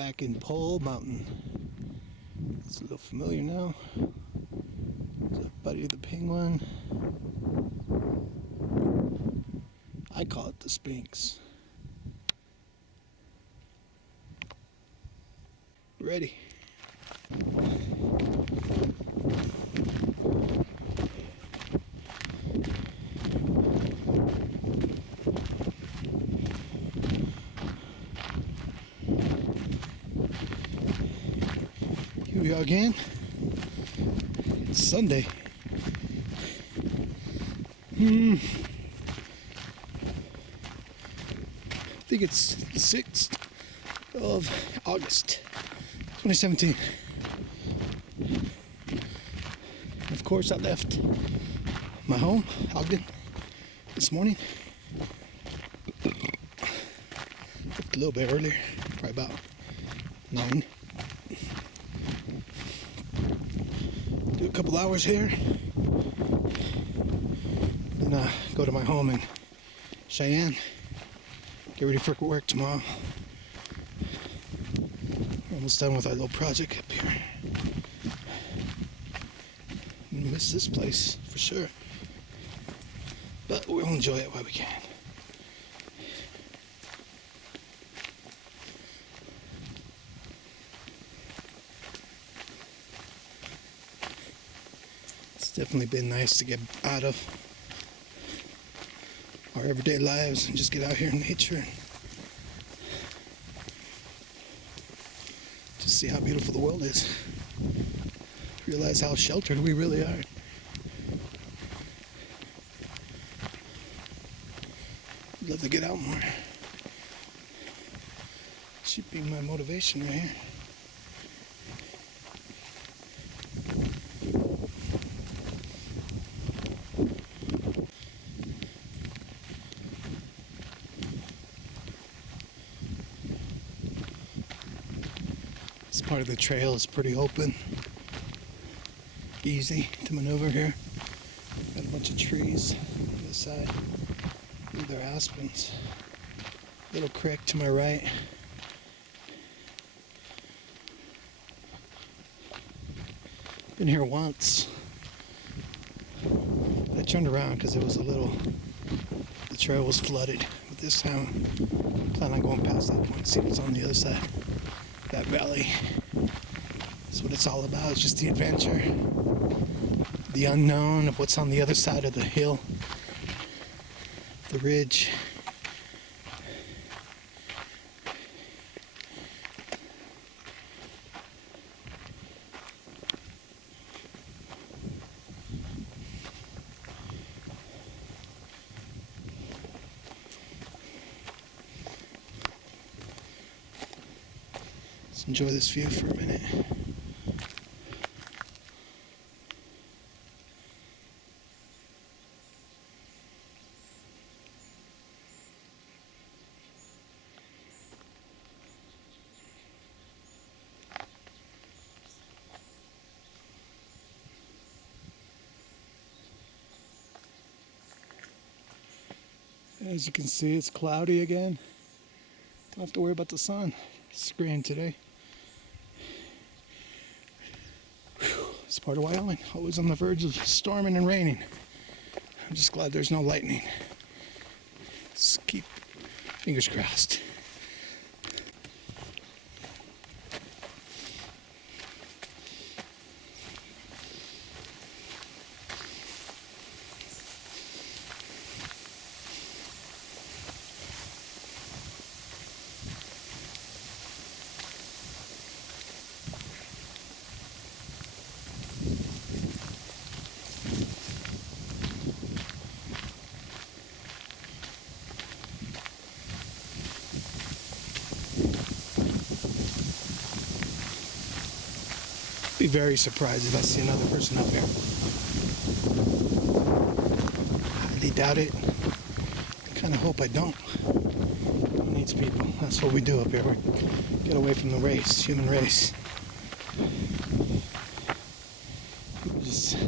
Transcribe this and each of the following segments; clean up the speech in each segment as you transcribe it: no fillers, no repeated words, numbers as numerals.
back in Pole Mountain. It's a little familiar now. It's our buddy the penguin. I call it the Sphinx. Ready. Here we are again. It's Sunday. I think it's the 6th of August, 2017. And of course, I left my home, Ogden, this morning. Left a little bit earlier, probably about 9. Do a couple hours here, then go to my home in Cheyenne, get ready for work tomorrow. We're almost done with our little project up here. I'm gonna miss this place for sure, but we'll enjoy it while we can. It's definitely been nice to get out of our everyday lives and just get out here in nature and just see how beautiful the world is. Realize how sheltered we really are. I'd love to get out more. Should be my motivation right here. This part of the trail is pretty open, easy to maneuver here. Got a bunch of trees on this side. These are aspens. Little creek to my right. Been here once. I turned around because it was the trail was flooded. But this time, I plan on going past that point, see what's on the other side. That valley. That's what it's all about. It's just the adventure, the unknown of what's on the other side of the hill, the ridge. Let's enjoy this view for a minute. As you can see, it's cloudy again. Don't have to worry about the sun. It's grand today. It's part of Wyoming, always on the verge of storming and raining. I'm just glad there's no lightning. Let's keep fingers crossed. Be very surprised if I see another person up here. Highly doubt it. I kind of hope I don't. Who needs people? That's what we do up here. We get away from the race, human race. People just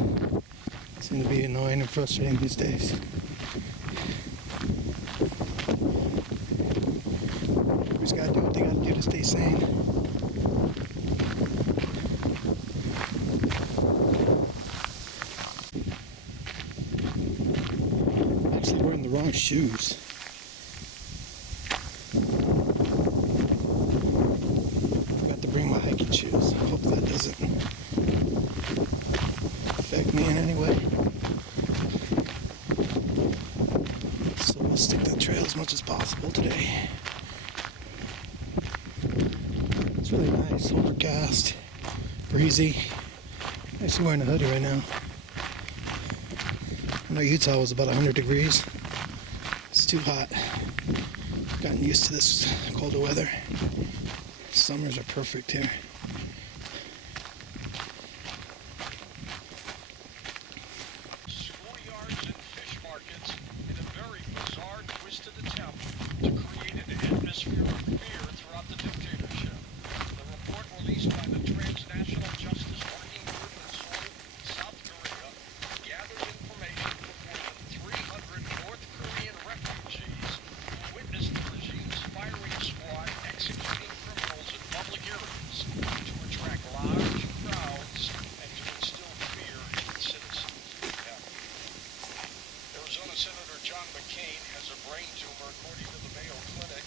seem to be annoying and frustrating these days. Everybody's got to do what they got to do to stay sane. I'm actually wearing the wrong shoes. Forgot to bring my hiking shoes. Hope that doesn't affect me in any way. So we'll stick to the trail as much as possible today. It's really nice, overcast, breezy. I'm actually wearing a hoodie right now. I know Utah was about 100 degrees. It's too hot. Gotten used to this colder weather. Summers are perfect here. Schoolyards and fish markets in a very bizarre twist of the attempt to create an atmosphere of fear throughout the dictatorship. The report released by the Transnational Justice Working Group in Seoul, South Korea, gathered information from more than 300 North Korean refugees who witnessed the regime's firing squad executing criminals in public areas to attract large crowds and to instill fear in citizens. Arizona Senator John McCain has a brain tumor, according to the Mayo Clinic.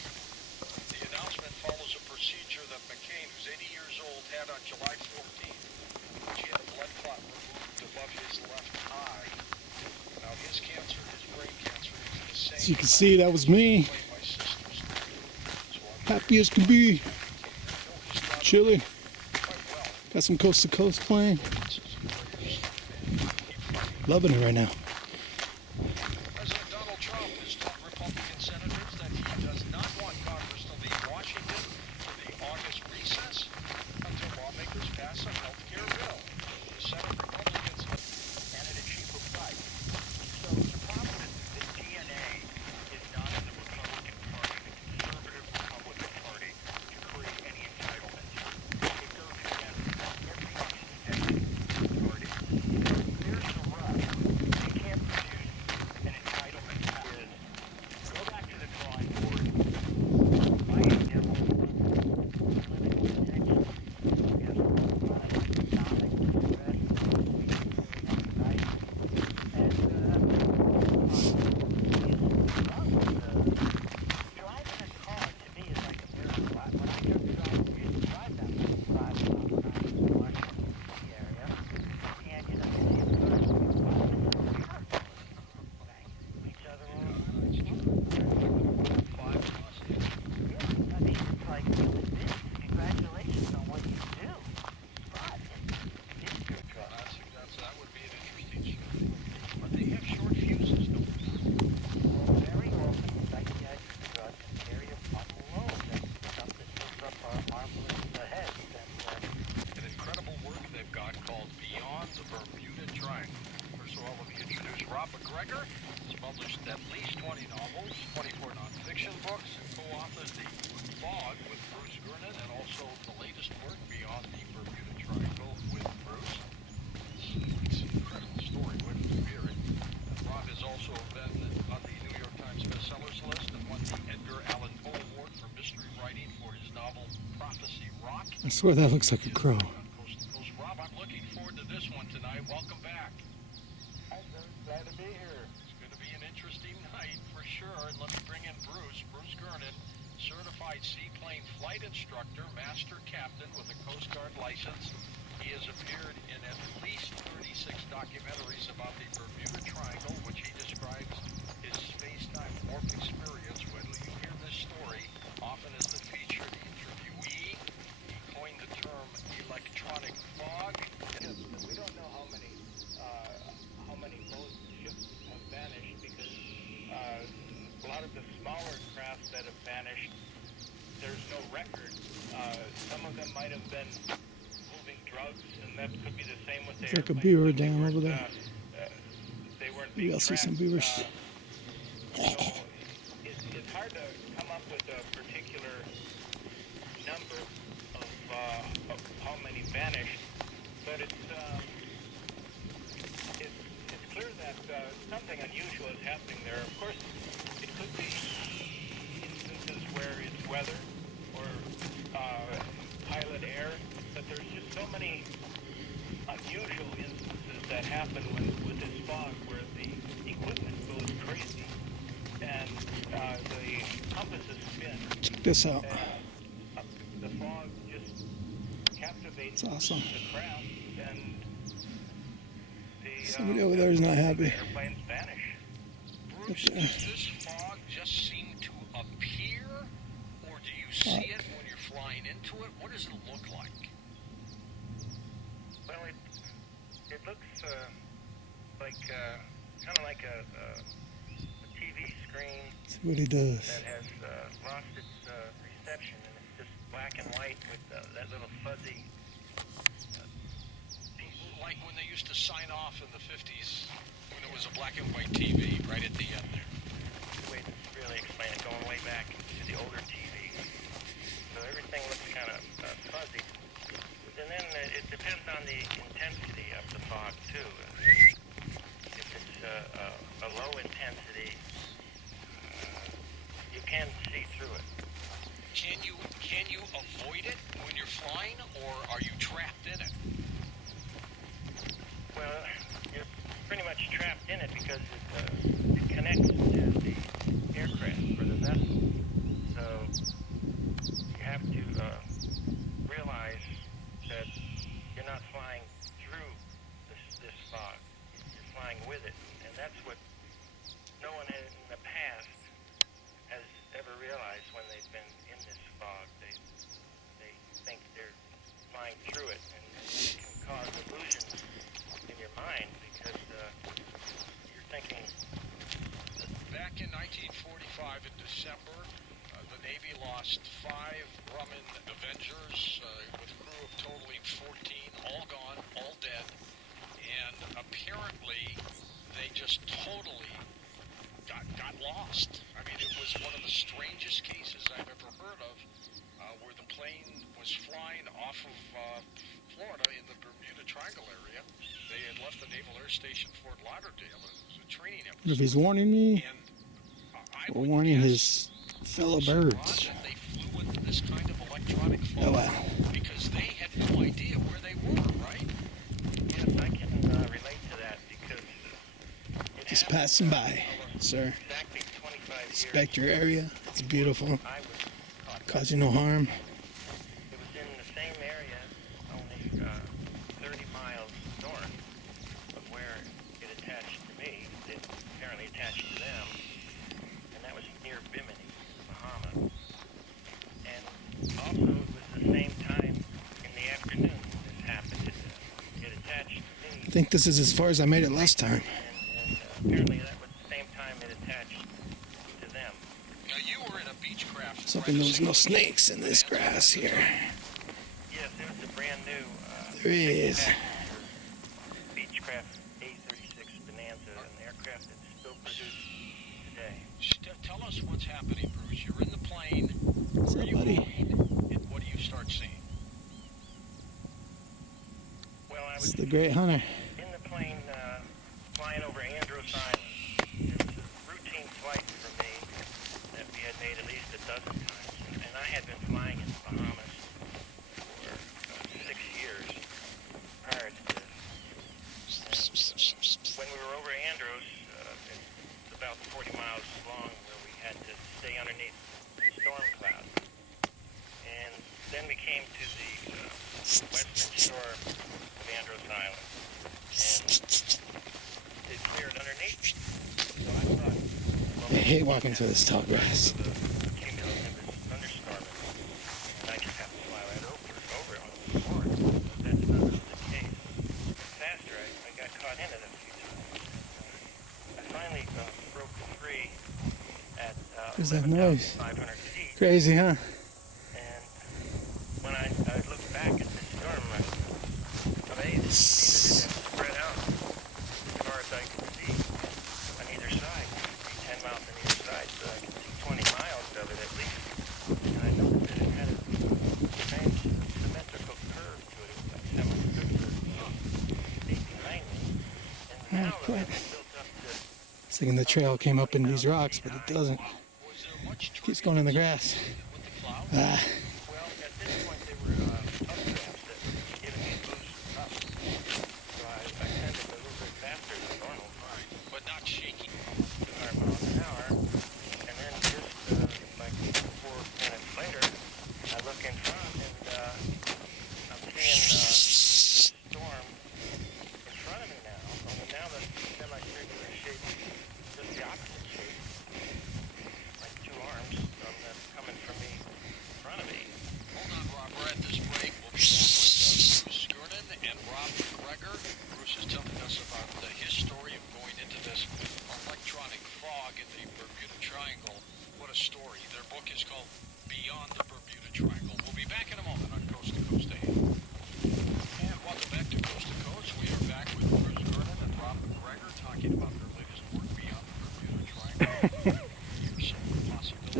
The announcement follows a procedure that McCain, who's 80 years old, had on July 14th, which he had a blood clot removed above his left eye. Now, his cancer, his brain cancer, is the same. As you can see, that was me. My sister's. Happy as can be. Chilly. Quite well. Got some coast to coast playing. Loving it right now. President Donald Trump has told Republican senators that he does not want Congress to leave Washington for the August recess until lawmakers pass a health care bill. The Senate Republicans candidate-chief of fight. So the problem is the DNA is not in the Republican Party, the conservative Republican Party, to create any entitlement. It goes against every party. Here's the rub. They can't produce an entitlement is go back to the drawing board, buy a devil, driving a car to me is like a miracle. When I used to drive that drive in Washington area, and you know, you see the cars each other on. I mean, it's like human beings. Congratulations on what you do. But that would be an interesting show. But they have short fuses, don't they? Well, very often, psychiatric drugs in the area of frontal lobe. That's stuff that fills up our harmless heads. And an incredible work they've got called Beyond the Bermuda Triangle. First of all, let me introduce Rob McGregor. He's published at least 20 novels, 24 nonfiction books, and co-authored The Fog with Bruce Gernon, and also the latest work, Beyond the Bermuda Triangle with Bruce. It's an incredible story, what it's fearing. Rob has also been on the New York Times bestsellers list and won the Edgar Allan Poe Award for mystery writing for his novel Prophecy Rock. I swear that looks like a crow. Coast to Coast. Rob, I'm looking forward to this one tonight. Welcome back. I'm very glad to be here. It's going to be an interesting night for sure. And let me bring in Bruce Gernon, certified seaplane flight instructor, master captain with a Coast Guard license. He has appeared in at least 36 documentaries about the Bermuda Triangle, which he describes his space-time warp experience. When you hear this story, often as the featured interviewee, he coined the term electronic fog. Yes, but we don't know how many boats, ships have vanished because a lot of the smaller craft that have vanished, there's no record. Some of them might have been moving drugs, and that could be the same with the There's like a airplanes. beaver dam over there. They weren't Maybe being I'll see some tracked. beavers. So it's hard to come up with a particular number of how many vanished, but it's clear that something unusual is happening there. Of course, it could be instances where it's weather. many unusual instances that happen with this fog where the equipment goes crazy and the compasses spin Check this out. and the fog just captivates It's awesome. the craft and the Somebody over there is not happy. airplanes vanish. Bruce, does this fog just seem to appear, or do you see it when you're flying into it? What does it look like? Well, it looks like kind of like a TV screen See what he does. that has lost its reception, and it's just black and white with that little fuzzy. Like when they used to sign off in the 50s when it was a black and white TV right at the end there. The way to really explain it, going way back to the older TV. So everything looks kind of fuzzy. And then it depends on the intensity of the fog too. If it's a low intensity, you can see through it. Can you avoid it when you're flying, or are you trapped in it? Well, you're pretty much trapped in it because it connects to the aircraft or the vessel. So you have to realize that you're not flying through this fog. You're flying with it, and that's what no one in the past has ever realized when they've been in this fog. They think they're flying through it, and it can cause illusions in your mind because you're thinking. Back in 1945 in December, the Navy lost 5 Grumman Avengers with a crew of totaling 14, all gone, all dead, and apparently they just totally got lost. I mean, it was one of the strangest cases I've ever heard of, where the plane was flying off of Florida in the Bermuda Triangle area. They had left the Naval Air Station Fort Lauderdale. It was a training What if episode. he's warning me And I or would warning guess, his fellow Bruce and Rod, birds? that they flew into this kind of electronic fog Oh wow. because they had no idea where they were, right? Yes, I can relate to that because it Just happened, passing by, sir. exactly 25 years. Respect your area. It's beautiful. I was caught. Cause you no harm. It was in the same area, only 30 miles north of where it attached to me. It apparently attached to them, and that was near Bimini, Bahamas. And also, it was the same time in the afternoon this happened. It attached to me, I think this is as far as I made it last time. and apparently that was the same time it attached to them. Now, you were in a Beechcraft. Something there's no snakes in this grass here. Yes, it was a brand new There is. Beechcraft A36 Bonanza, an aircraft that's still produced today. Tell us what's happening, Bruce. You're in the plane. What's Where up, are you buddy? going? And what do you start seeing? Well, I It's was the Great Hunter. in the plane flying over Andros Island. It was a routine flight for me that we had made at least a dozen times. And I had been flying in the Bahamas for 6 years prior to this. And when we were over Andros, it's about 40 miles long where we had to stay underneath storm clouds. And then we came to the western shore of Andros Island. And it cleared underneath me. So I thought, well, I hate walking through this tall grass. the cumulative thunderstorm, and I just have to fly right over it on the floor. But that's not really the case. Faster, I got caught in it a few times. I finally broke free at Where's that noise? 500 feet. Crazy, huh? And when I looked back at the storm, I was amazed to see that it had spread out as far as I could see on either side. 10 miles on either side, so I could see 20 miles of it at least. And I noticed that it had a strange symmetrical curve to it. It was like semi-circular, behind me. And now quite. it's built up to It's thinking the trail came up in these rocks, but it doesn't. Was there much Keeps going in the grass. with the clouds? Ah, Well, at this point, there were updrafts that were giving me a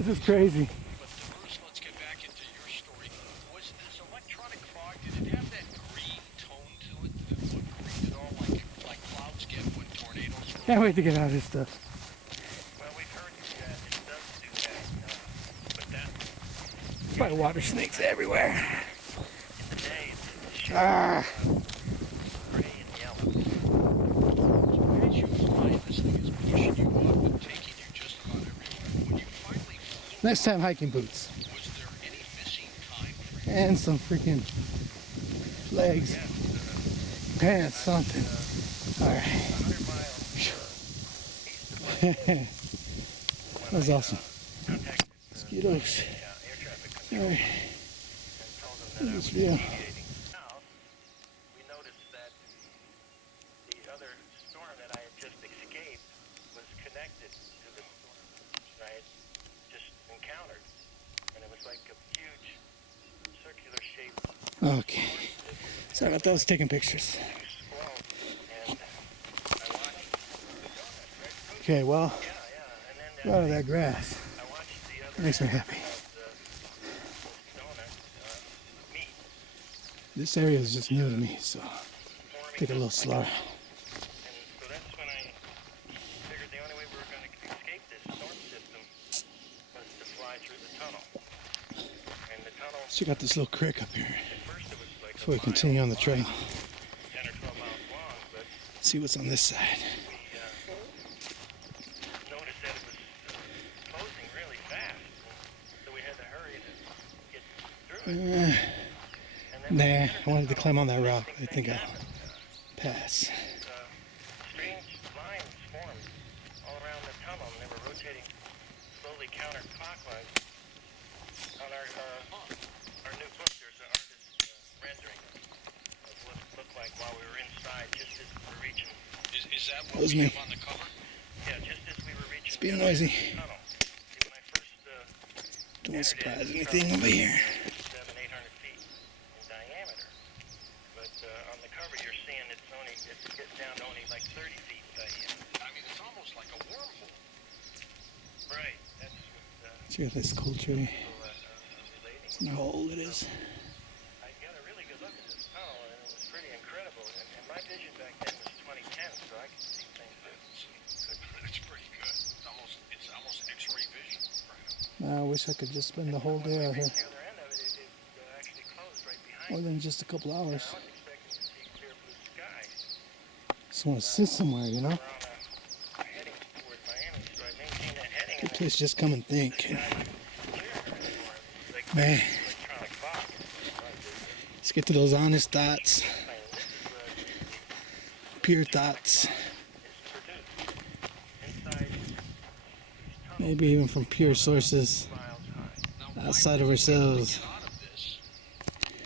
This is crazy. But Bruce, let's get back into your story. Was this electronic fog, did it have that green tone to it? Did it look green at all, like clouds get when tornadoes roll? Can't wait to get out of this stuff. Well, we've heard that it does do that, but that By water snakes everywhere. in the day it's shades Ah. gray and yellow. Where did you find this thing is pushing you up and taking you just about everywhere? When you finally flew, Next time, hiking boots. was there any missing time for you? And some freaking legs. Pants, something. Alright. 100 miles east of That was awesome. contacted Mosquitoes. air traffic control Alright. and told them that I This was video. deviating south. We noticed that the other storm that I had just escaped was connected to the storm that I had just encountered. And it was like a huge circular shape Okay. Sorry about that. I was taking pictures. squall. And I watched, Okay, well, and then get out of that grass. I watched the other Makes me happy. the donut meat This area is just new to me, so forming. take it a little slower. And so that's when I figured the only way we were going to escape this storm system was to fly through the tunnel. And the tunnel, Check out this little creek up here at first it was like before we continue on the trail. 10 or 12 miles long, but See what's on this side. we noticed that it was closing really fast. So we had to hurry to get through it. And then Nah, I wanted to climb on that rock. I think I'll pass. strange lines formed all around the tunnel, and they were rotating slowly counterclockwise. On our new book, there's an artist's rendering of what it looked like while we were inside, just as we were reaching. Is that That what was we me. have on the cover? Yeah, just as we were reaching. It's being the noisy. tunnel. See, when I first Don't surprise anything over here. 700-800 feet in diameter, but on the cover you're seeing it gets down to only like 30 feet in diameter. I mean, it's almost like a wormhole. Right. That's what Check out this cool tree. people relating. See how old it is. I got a really good look at this tunnel, and it was pretty incredible. And my vision back then was 2010, so I could see things that It's pretty good. It's almost X-ray vision. I wish I could just spend the whole day out here. the other end of it, it actually closed right behind More me. than just a couple I hours. was expecting to see clear blue sky. Just want to sit somewhere, you know? We're on a heading towards Miami, so I maintained that heading. Good place to just come and think. Like Man, electronic fog. let's get to those honest thoughts, This is what pure thoughts, is produced inside these tunnels maybe even from pure sources miles high. Now, outside of ourselves. get out of this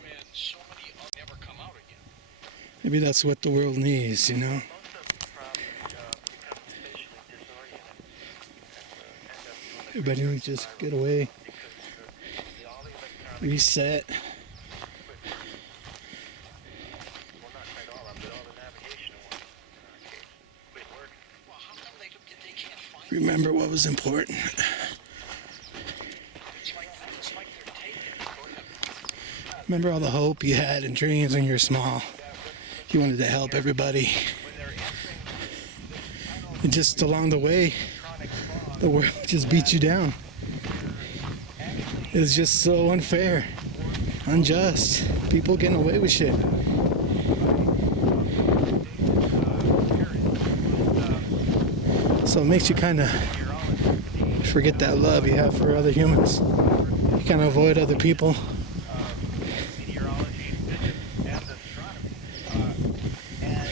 when so many never come out again? Maybe that's what the world needs, you know? Most of them probably become spatially disoriented and end up doing Everybody would just get away, because all the electronic reset. equipment, well, not quite all of them, but all the navigational ones in our case, quit working. Well, how come they can't find Remember what was important. It's like they're taken. Go ahead. Remember all the hope you had and dreams when you were small. You wanted to help everybody. And just along the way, the world just beat you down. It was just so unfair, unjust. People getting away with shit. So it makes you kind of forget that love you have for other humans. You kind of avoid other people. Meteorology, physics, and astronomy. And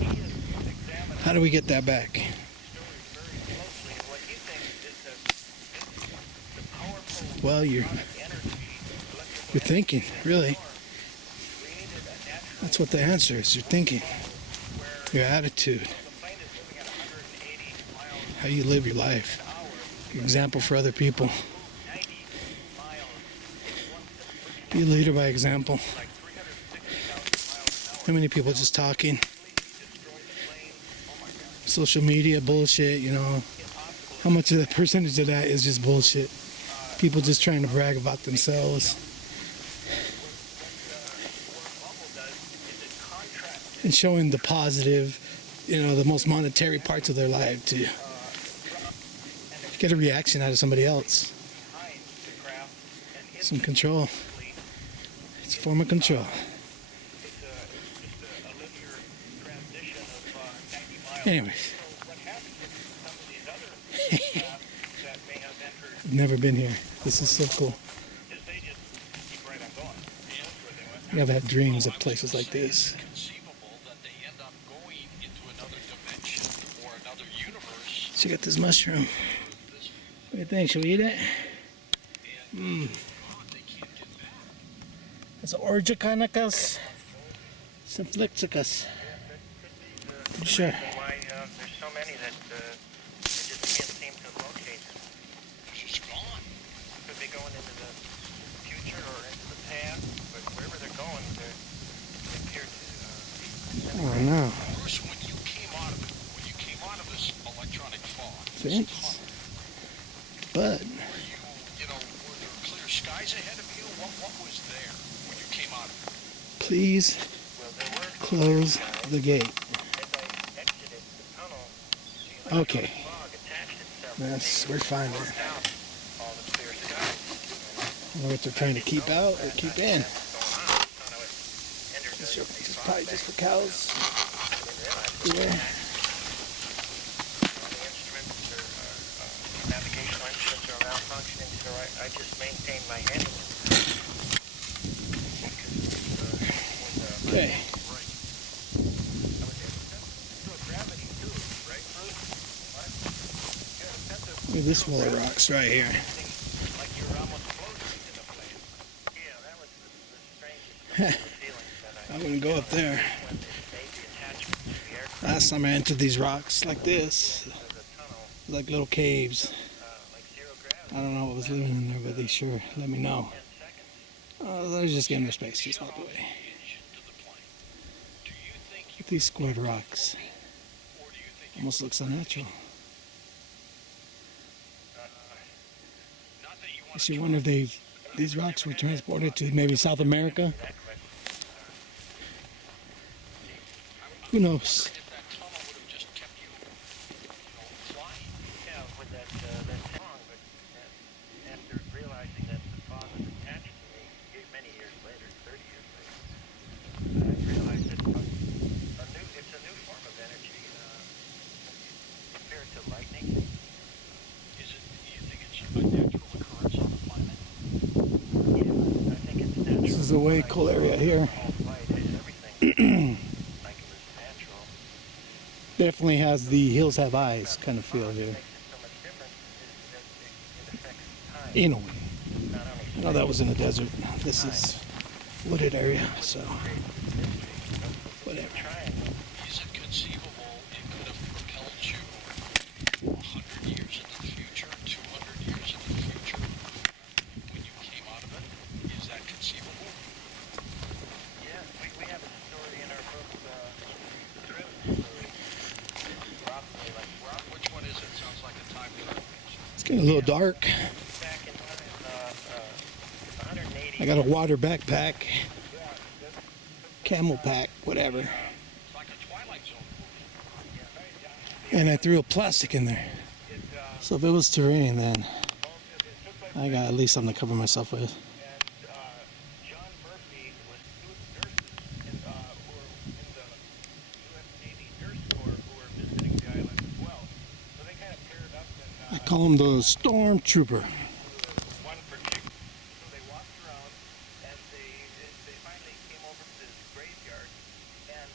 he has examined How do we get that back? stories very closely, and what he thinks is that the powerful Well, you're thinking, really. created a natural That's what the answer is. You're thinking. Your attitude. the plane is moving at 180 miles How you live your life. an hour, Your example for other people. 90 miles. It wants to Be a leader by example. like 360,000 miles an hour. How many people just talking? Destroy the plane. Oh my God. Social media bullshit, you know. Impossible how much of the percentage of that is just bullshit. People just trying to brag about themselves and showing the positive, the most monetary parts of their life to get a reaction out of somebody else. Some control. It's a form of control. Anyways. I've never been here. This is so cool. I've had dreams of places like this. Check out this mushroom. What do you think? Should we eat it? It's Orgicanakas Simplexicus. Sure. Why there's so many that they just can't seem to locate. It's just gone. Could be going into the future or into the past, but wherever they're going, they appear to. Oh no. Bruce, when you came out of this electronic fog, Thanks. But were there clear skies ahead of you? What was there when you came out of it? please close the gate. Okay. We're fine then. I don't know what they're trying to keep out or keep in. This is probably just for cows. Yeah. Navigational instruments are malfunctioning, so I just maintain my heading. Okay. Look at this wall of rocks right here. I wouldn't go up there. Last time I entered these rocks like this, like little caves. I don't know what was living in there, but they sure let me know. They're just getting their space, just walk away. These squared rocks almost looks unnatural. I actually wonder if these rocks were transported to maybe South America. Who knows? This is a way cool area here. Definitely has the hills have eyes kind of feel here. In a way. I know that was in the desert. This is wooded area, so whatever. Is it conceivable it could have propelled you 100 years into the future, 200 years into the future when you came out of it? Is that conceivable? Yeah, we have a story in our book, Which one is it? Sounds like a time travel. It's getting a little dark. back in 180. I got a water backpack, camel pack, whatever. It's like a Twilight Zone movie. And I threw a plastic in there. So if it was to rain, then I got at least something to cover myself with. John Murphy was two nurses who were in the U.S. Navy Nurse Corps who were visiting the island as well. So they kind of paired up and I call him the Stormtrooper. one particular. So they walked around and they finally came over to this graveyard. And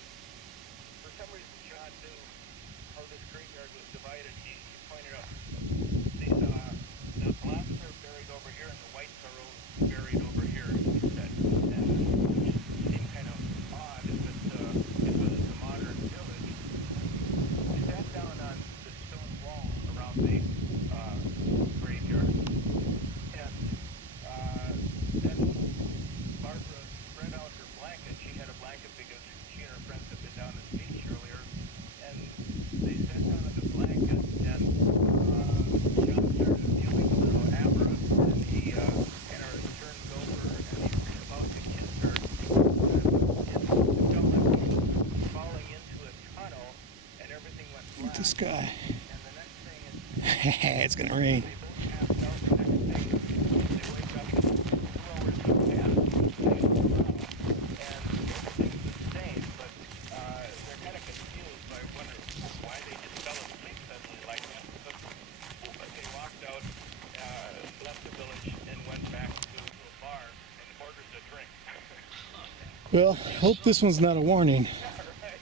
for some reason, John knew how this graveyard was divided. He pointed out the blacks are buried over here and the whites are buried over here. He said, and which seemed kind of odd if it was a modern village. He sat down on the stone wall around the graveyard. sky. And the next thing is It's gonna rain. they both passed out. The next day, they wake up 2 hours have passed. They look around, and everything's the same, but they're kind of confused by wonder why they just fell asleep suddenly like that. But they walked out, left the village, and went back to a bar and ordered a drink. Well, hope this one's not a warning. Yeah, right.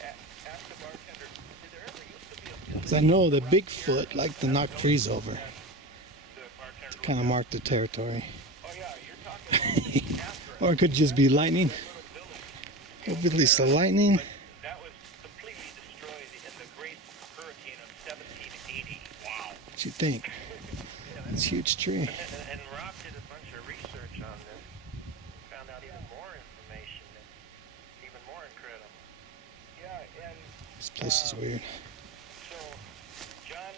And asked the bartender, did there ever used to be a village? 'Cause I know the Bigfoot like to knock trees over. And the bartender Kind of mark the territory. oh yeah, you're talking about Catherine. Or it could just be lightning. Little village. Hope at least the lightning. But that was completely destroyed in the Great Hurricane of 1780. Wow. What you think? It's a huge tree. And Rob did a bunch of research on this. Found out even more information and even more incredible. Yeah, and This place is weird. so John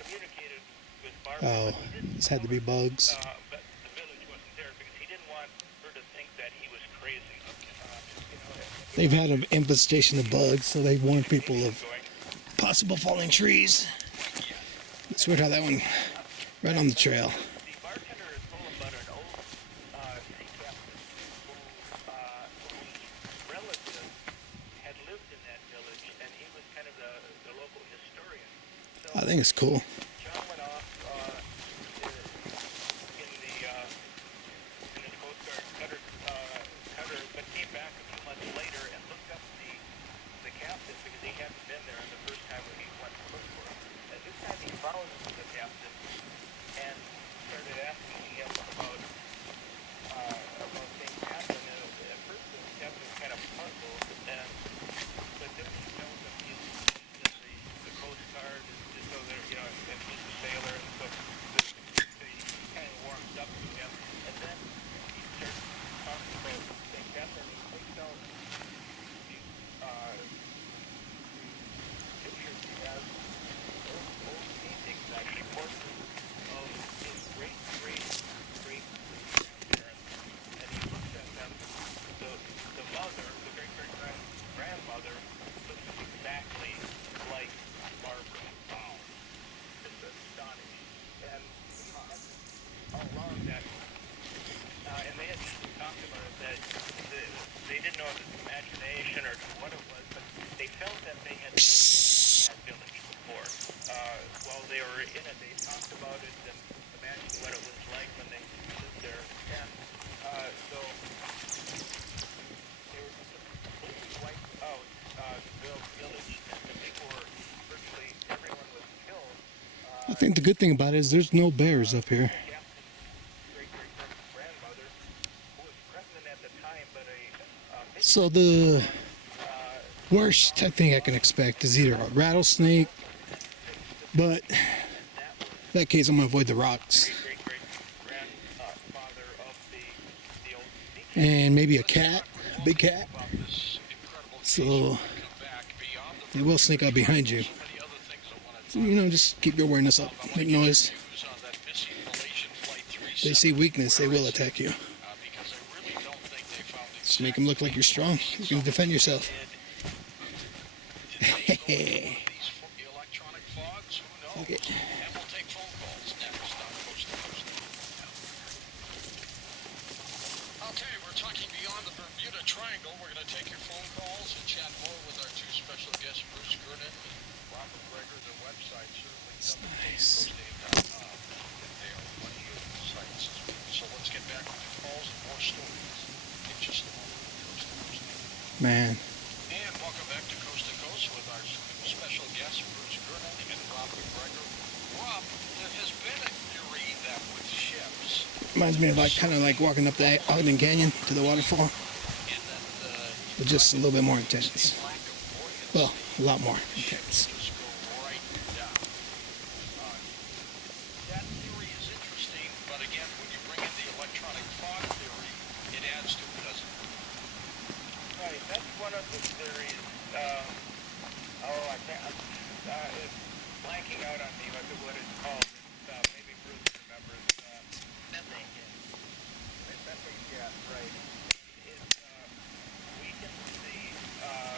communicated with Barbara. Oh, but he didn't this had to be bugs. but the village wasn't there because he didn't want her to think that he was crazy. They've had an infestation of bugs, so they warn people of Going, possible falling trees. It's weird how that one right on the trail. the bartender had told him about an old sea captain whose relative had lived in that village, and he was kind of the local historian. So I think it's cool. John went off in his Coast Guard cutter, but came back a few months later and looked up the captain because he hadn't been there on the first time when he went to look for him. And this time he found the captain and started asking him about things happening. And at first the captain was kind of puzzled, but then he tells him he's in the Coast Guard, just so they're, and he's a sailor, and so he kind of warms up to him. And then he starts talking about St. Catherine. He takes out these pictures he has, old paintings, actually, portraits of his great-great-great-grandparents. And he looks at them. The mother, the great-great-grandmother, looks exactly like Barbara. Wow. It's astonishing. And all along that, and they had talked about it, that they didn't know if it was imagination or what it was, but they felt that they had lived in that village before. While they were in it, they talked about it and imagined what it was like when they lived there. And so they were completely wiped out, the village, and the people were, virtually everyone was killed. I think the good thing about it is there's no bears up here. Captain's great-great-grandmother, who was president at the time, but a So the worst I think I can expect is either a rattlesnake, but in that case I'm gonna avoid the rocks, great-great-grandfather of the old sea and maybe a cat, a big cat. About this incredible case, So come back beyond the they will sneak out behind you. so many other things I want to So just keep your awareness up, make noise. use on that missing Malaysian flight If they see weakness, they will attack you. because I really don't think they found Just make them look like you're strong. You can defend yourself. these electronic fogs. Who knows? Okay. And we'll take phone calls next on Coast to Coast. Okay, we're talking beyond the Bermuda Triangle. We're going to take your phone calls and chat more with our two special guests, Bruce Gernon and Robert Greger. Their website certainly Nice. www.coasttocoast.com. They are one of the sites. So let's get back to the calls and more stories in just a moment. Coast to Coast. Man, And welcome back to Coast to Coast with our special guests, Bruce Gernon and Robert Greger. Rob, there has been a theory that with ships, reminds me of kind of like walking up the Ogden Canyon to the waterfall, in that but just a little bit more intense. lack of buoyancy, Well, a lot more intense. just go right down. That theory is interesting, but again, when you bring in the electronic fog theory, it adds to it, doesn't it? Right, that's one of the theories. I can't. It's blanking out on me what it's called. It's, maybe Bruce remembers. Methane gas. Methane gas, right. It weakens the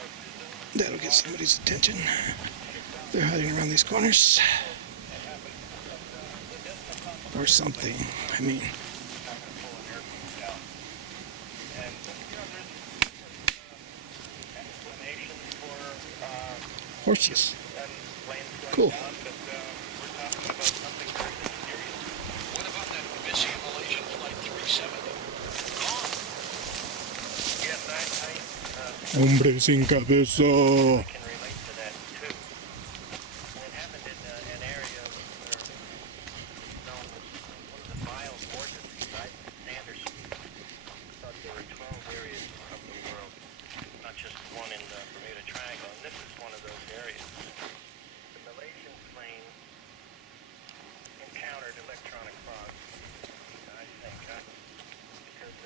resilience That'll get somebody's attention. ship They're hiding around these corners. Or something. I mean, not going to pull an air cooler down. And, there's explanation for horses. and planes going Cool. down, but we're talking about something very mysterious. What about that missing Malaysian flight 370? Gone. Yes, I Hombre sin cabeza. can relate to that too. And it happened in an area where it's known as one of the vile vortices, right? Sanders thought there were 12 areas of the world, not just one in the Bermuda Triangle, and this is one of those areas. The Malaysian plane encountered electronic fog, I think, because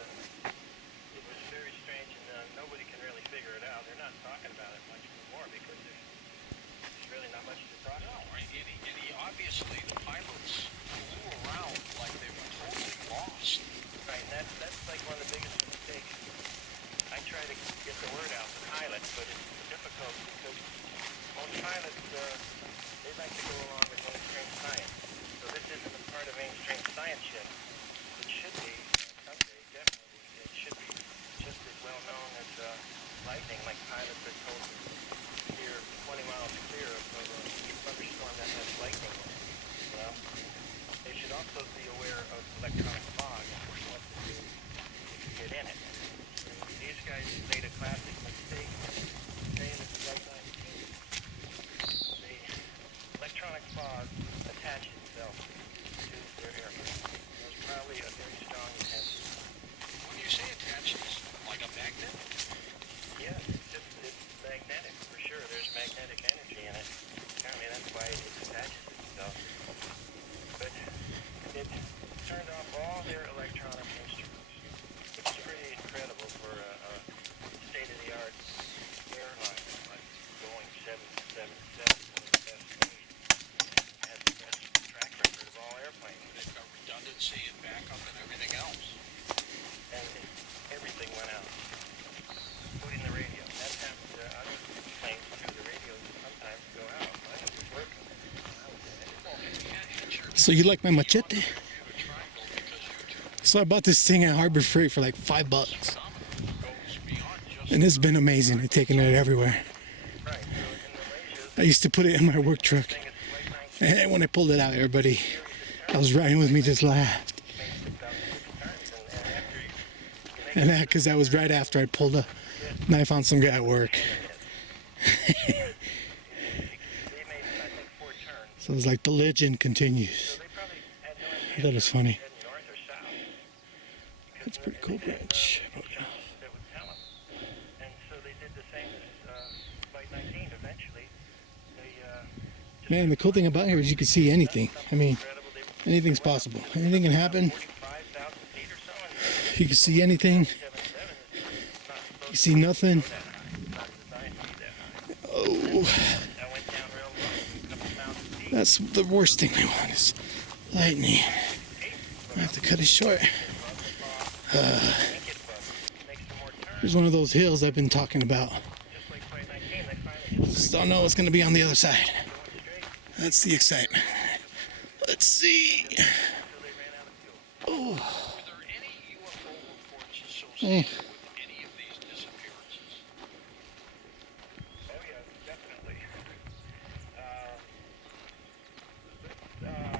it was very strange, and nobody can really figure it out. They're not talking about it much anymore because there's really not much to talk No, about. right? Obviously, the pilots flew around like they were totally lost. Right, and that's like one of the biggest mistakes. I try to get the word out to pilots, but it's difficult because most pilots, they like to go along with mainstream science. So this isn't a part of mainstream science yet. It should be, someday, definitely. It should be just as well known as lightning, like pilots are told to steer 20 miles clear of a thunderstorm that has lightning in it. Well, they should also be aware of electronic fog and what to do if you get in it. And these guys made a classic mistake saying it's Flight 19. The electronic fog attached itself to their airplane. It was probably a very strong intention. When you say attached, it's like a magnet? Yeah, it's magnetic for sure. There's magnetic energy in it. Apparently that's why it attaches itself. But it turned off all their electronic instruments, which is pretty incredible for a state-of-the-art airline like Boeing 777, one of the best made, and has the best track record of all airplanes. They've got redundancy and backup and everything else. And everything went out, including the radio. That happened to other planes too. The radios sometimes go out. Mine was working. I was in it. So you like my machete? Bermuda Triangle because YouTube So I bought this thing at Harbor Freight for like $5. goes beyond just And it's been amazing. I've taken it everywhere. Right. So in Malaysia, I used to put it in my work truck. thing is Flight 19 And when I pulled it out, everybody I was riding with me just laughed. made 6,000 times, and after you make And that because that was right after I pulled a knife on some guy at work. they made, I think, 4 turns. So it was like the legend continues. So they probably had no idea I thought it was funny. heading north or south. Because That's a pretty cool they didn't, bridge. that would tell them. And so they did the same as Flight 19. Eventually, they just Man, the cool thing about here is you can see anything. I mean, incredible. They anything's possible. Anything can happen. 45,000 feet or so, and You can see anything. 77 is not supposed You see nothing. to be that high. It's not designed to be that high. Oh, I went down real low, a couple thousand feet. that's the worst thing we want is lightning. I have to cut it short. Make it bug. Make some more turns, Here's one of those hills I've been talking about. just like Flight 19. They finally just Just don't know what's going to be on the other side. going straight That's the excitement. Let's see. until they ran out of fuel. Oh, were there any UFO reports Hey. associated with any of these disappearances? Oh yeah, definitely.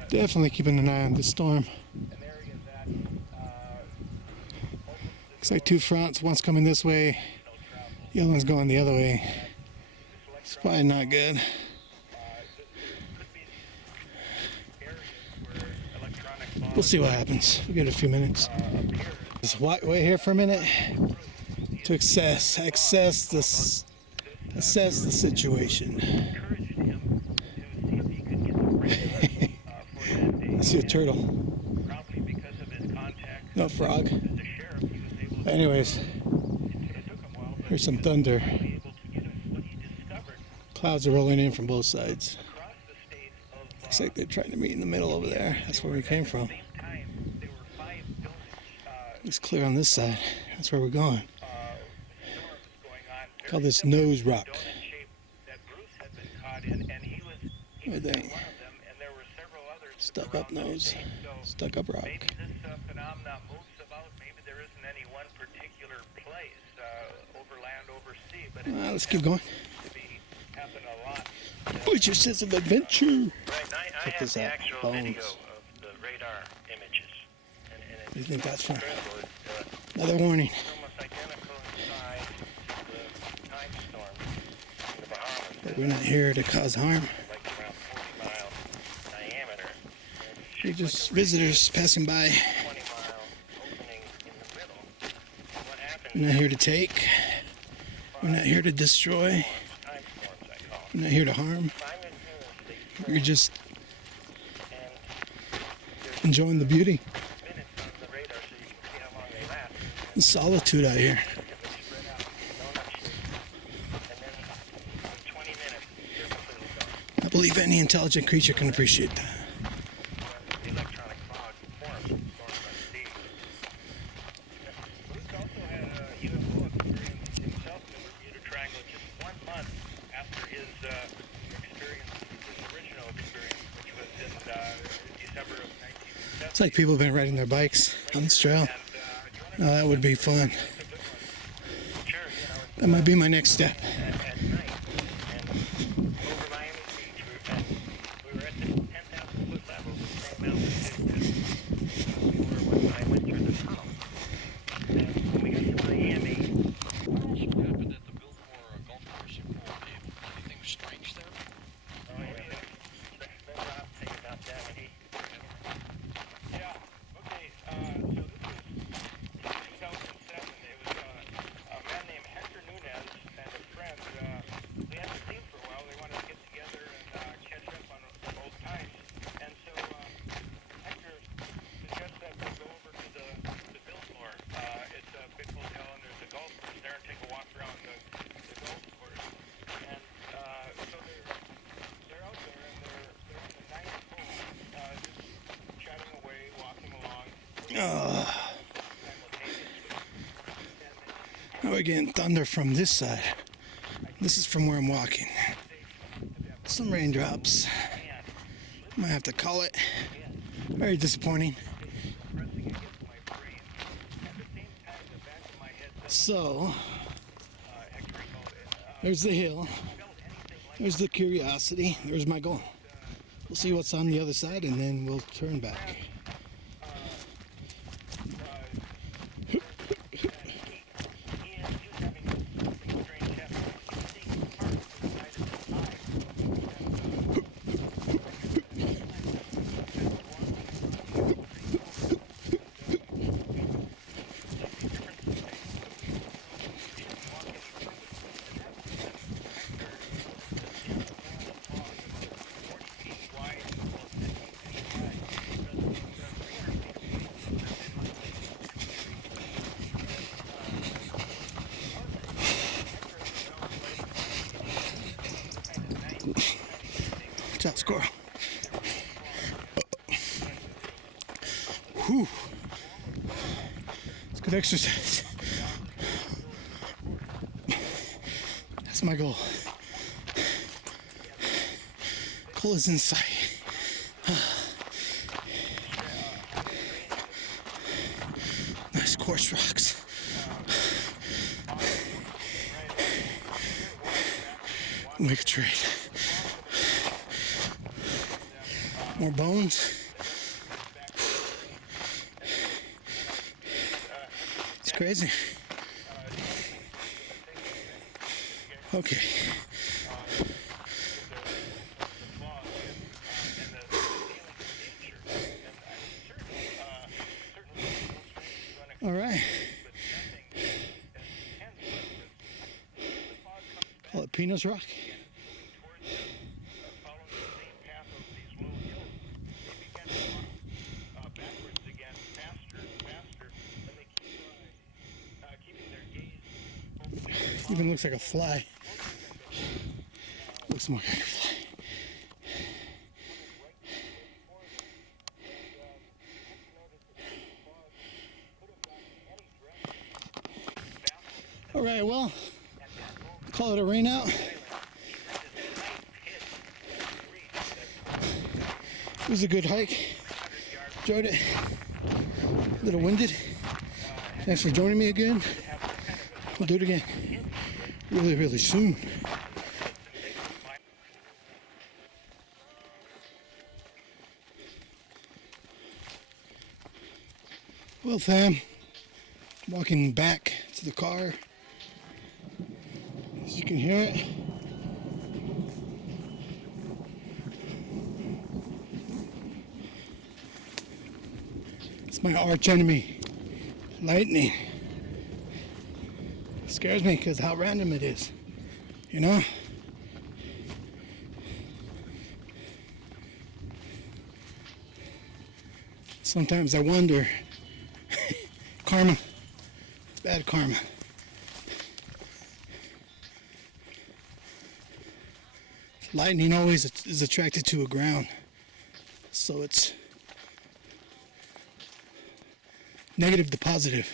definitely keeping an eye on the storm. An area that opens Looks like two fronts. One's coming this way. The other one's going the other way. It's probably not good. could be areas where electronic fog We'll see what happens. We'll give it a few minutes. appears. Just wait here for a minute to assess the situation. Encouraged him to see if he could get the radio for that day. I see a turtle. Probably because of his contact No frog. with the sheriff, he was able to. Anyways, It took him a while, but here's some he was thunder. finally able to get what he discovered Clouds are rolling in from both sides. across the state of. Looks like they're trying to meet in the middle over there. That's where we came from. At the same time, there were 5 buildings. It's clear on this side. That's where we're going. Storms going on. Call very this similar nose to the rock. donut shape that Bruce had been caught in, and he was I think. one of them, and there were several others Stuck around up nose. those dates. So Stuck up rock. maybe this phenomenon moves about. Maybe there isn't any one particular place, over land, over sea, but it Let's keep going. seems to be happen a lot. What's your sense of adventure? Right, I Check have this the out. actual Bones. video of the radar images. And What do you think that's for? incredible. It's Another warning. almost identical in size to the time storm in the Bahamas. But we're not here to cause harm. Like around 40 miles diameter. And We're just visitors passing by. 20-mile opening in the middle. And what happens We're not here to take. We're not here to destroy. time storms, I call them. We're not here to harm. 5 minutes We're just and there's enjoying the beauty. minutes on the radar so you can see how long they last. The solitude out here. It was spread out, donut shape. And then in 20 minutes, they're completely gone. I believe any intelligent creature can appreciate that. When the electronic fog forms, storms by sea. Bruce also had a UFO experience himself in the Bermuda Triangle just 1 month after his experience, his original experience, which was in December of 1970. It's like people have been riding their bikes on this trail. And do you want Oh, that would be fun. to a good one? Sure, That might be my next step. at night, and over Miami Beach, we were at the 10,000 foot level, the same altitude that we were when I went through the tunnel. And when we got to Miami, What also happened at the Biltmore golf course in Coral Gables? Anything strange there? oh yeah, let Rob think about that. Yeah. Okay. So this was 2007. It was a man named Hector Nunez and a friend. They hadn't seen for a while. They wanted to get together and catch up on old times. And so Hector suggested that we go over to the Biltmore. It's a big hotel and there's a golf course there and take a walk around the golf course. And so they're out there and they're in the ninth hole, just chatting away, walking along. Now we're getting thunder from this side. This is from where I'm walking. Some raindrops. Might have to call it. Very disappointing. So, there's the hill. There's the curiosity. There's my goal. We'll see what's on the other side and then we'll turn back. Watch out, squirrel. Whew. It's good exercise. That's my goal. Goal is in sight. Nice coarse rocks. Make a trade. More bones. It's crazy. Okay. All right. Call it Penis Rock. Even looks like a fly. Looks more like a fly. All right, well, call it a rain out. It was a good hike. Enjoyed it. A little winded. Thanks for joining me again. We'll do it again really, really soon. Well, fam, walking back to the car. As you can hear it. It's my arch enemy, lightning. It scares me because how random it is, you know? Sometimes I wonder, karma, bad karma. Lightning always is attracted to a ground, so it's negative to positive.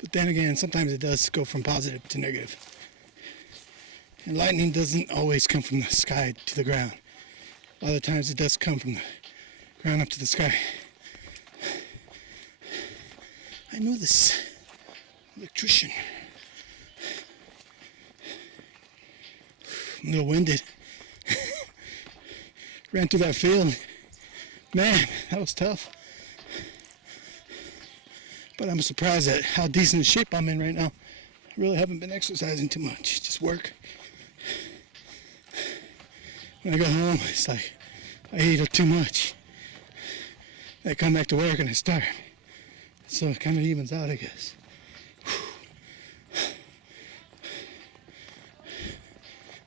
But then again, sometimes it does go from positive to negative. And lightning doesn't always come from the sky to the ground. A lot of times it does come from the ground up to the sky. I know this. Electrician. I'm a little winded. Ran through that field. Man, that was tough. But I'm surprised at how decent shape I'm in right now. I really haven't been exercising too much, just work. When I go home, it's like I eat too much. I come back to work and I starve. So it kind of evens out, I guess.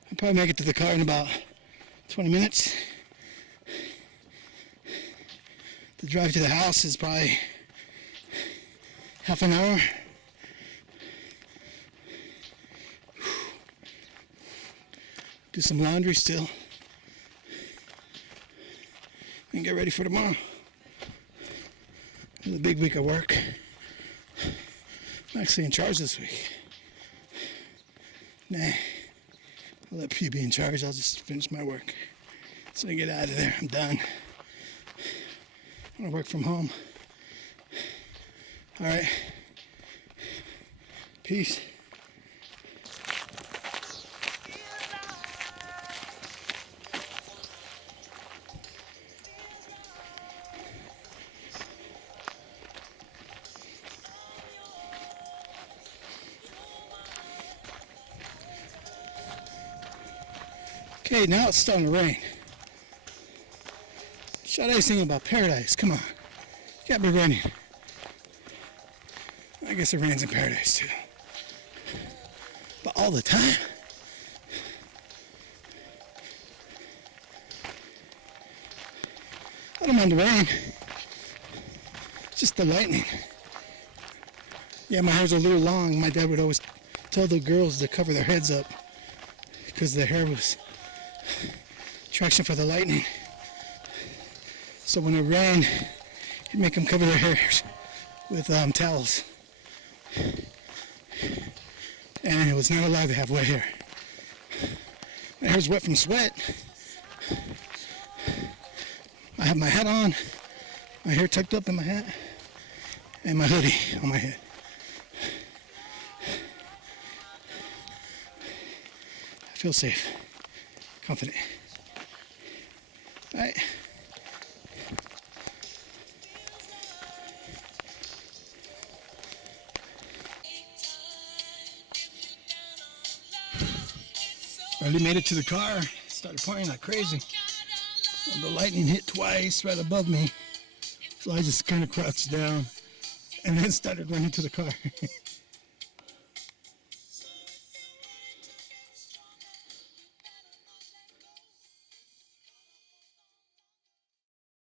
I'll probably make it to the car in about 20 minutes. The drive to the house is probably half an hour. Do some laundry still. And get ready for tomorrow. It's a big week of work. I'm actually in charge this week. Nah, I'll let P be in charge. I'll just finish my work. So I get out of there. I'm done. I'm gonna work from home. All right. Peace. Okay, now it's starting to rain. Sade's singing about paradise. Come on. It can't be raining. I guess it rains in paradise too. But all the time? I don't mind the rain. It's just the lightning. Yeah, my hair's a little long. My dad would always tell the girls to cover their heads up because their hair was attraction for the lightning. So when it rained, he'd make them cover their hair with towels. And it was not allowed to have wet hair. My hair's wet from sweat. I have my hat on, my hair tucked up in my hat, and my hoodie on my head. I feel safe, confident. All right. Already made it to the car. Started pouring like crazy. The lightning hit twice right above me. So I just kind of crouched down and then started running to the car.